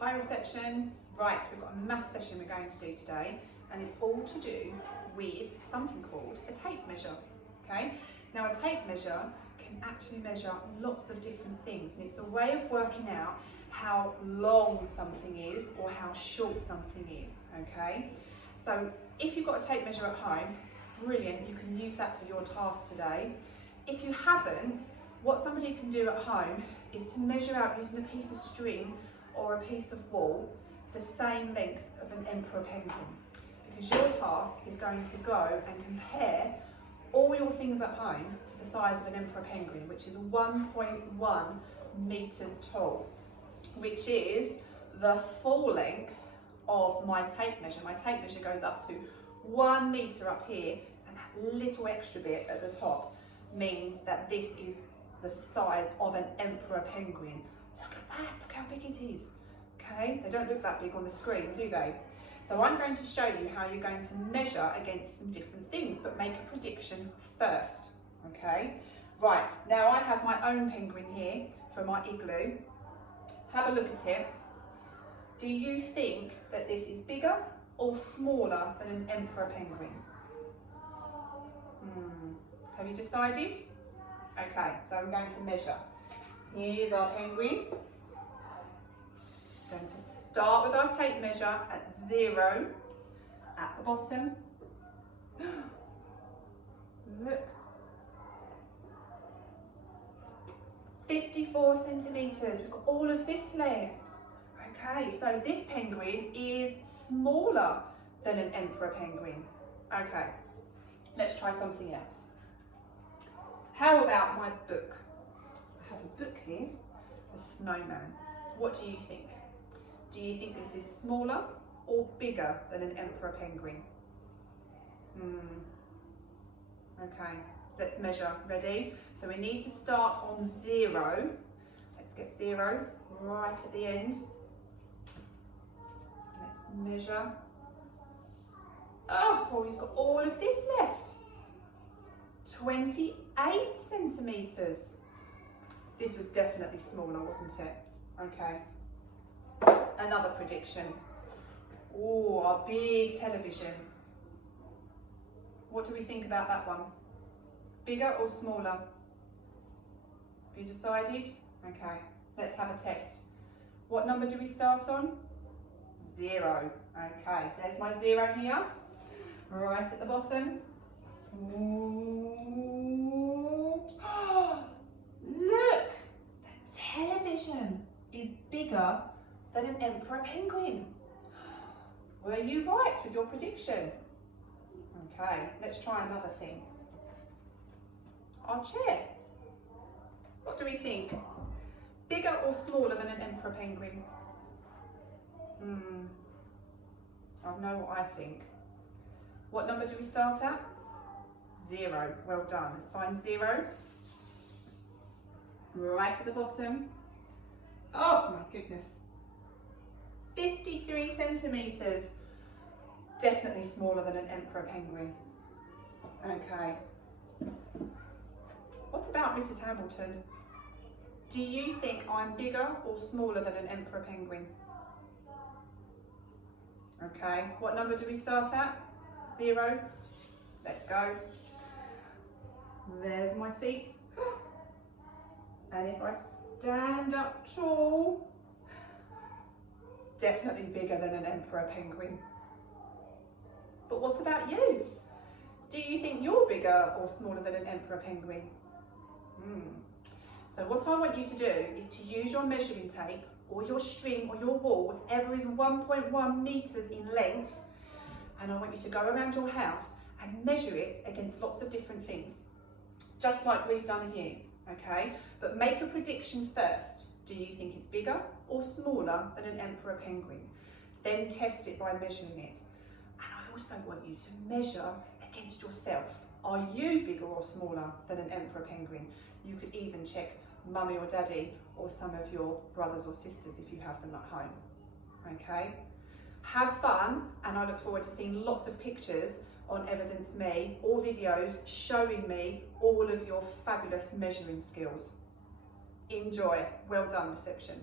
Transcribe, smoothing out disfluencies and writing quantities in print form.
Hi reception. Right, we've got a math session we're going to do today, and it's all to do with something called a tape measure. Okay, now a tape measure can actually measure lots of different things, and it's a way of working out how long something is or how short something is. Okay, so if you've got a tape measure at home, brilliant, you can use that for your task today. If you haven't, what somebody can do at home is to measure out using a piece of string or a piece of wool the same length of an emperor penguin, because your task is going to go and compare all your things at home to the size of an emperor penguin, which is 1.1 meters tall, which is the full length of my tape measure. My tape measure goes up to 1 meter up here, and that little extra bit at the top means that this is the size of an emperor penguin. Look at that, look how big it is. Okay, they don't look that big on the screen, do they? So I'm going to show you how you're going to measure against some different things, but make a prediction first. Okay, right, now I have my own penguin here for my igloo. Have a look at it. Do you think that this is bigger or smaller than an emperor penguin? Have you decided? Okay, so I'm going to measure. Here's our penguin. Going to start with our tape measure at 0 at the bottom. Look. 54 centimetres. We've got all of this left. Okay, so this penguin is smaller than an emperor penguin. Okay, let's try something else. How about my book? I have a book here, The Snowman. What do you think? Do you think this is smaller or bigger than an emperor penguin? Okay, let's measure. Ready? So we need to start on 0. Let's get 0 right at the end. Let's measure. Oh, well, we've got all of this left. 28 centimetres. This was definitely smaller, wasn't it? Okay. Another prediction. Oh, our big television. What do we think about that one? Bigger or smaller? Have you decided? Okay, let's have a test. What number do we start on? 0. Okay, there's my 0 here. Right at the bottom. Ooh. Look! The television is bigger than an emperor penguin. Were you right with your prediction? Okay, let's try another thing. Our chair. What do we think? Bigger or smaller than an emperor penguin? I know what I think. What number do we start at? 0. Well done. Let's find 0. Right at the bottom. Oh my goodness. 53 centimetres. Definitely smaller than an emperor penguin. Okay. What about Mrs. Hamilton? Do you think I'm bigger or smaller than an emperor penguin? Okay. What number do we start at? 0. Let's go. There's my feet. And if I stand up tall, definitely bigger than an emperor penguin. But what about you? Do you think you're bigger or smaller than an emperor penguin? So what I want you to do is to use your measuring tape or your string or your wool, whatever is 1.1 meters in length, and I want you to go around your house and measure it against lots of different things, just like we've done here, okay? But make a prediction first. Do you think it's bigger or smaller than an emperor penguin? Then test it by measuring it. And I also want you to measure against yourself. Are you bigger or smaller than an emperor penguin? You could even check mummy or daddy or some of your brothers or sisters if you have them at home, okay? Have fun, and I look forward to seeing lots of pictures on Evidence Me or videos showing me all of your fabulous measuring skills. Enjoy. Well done, reception.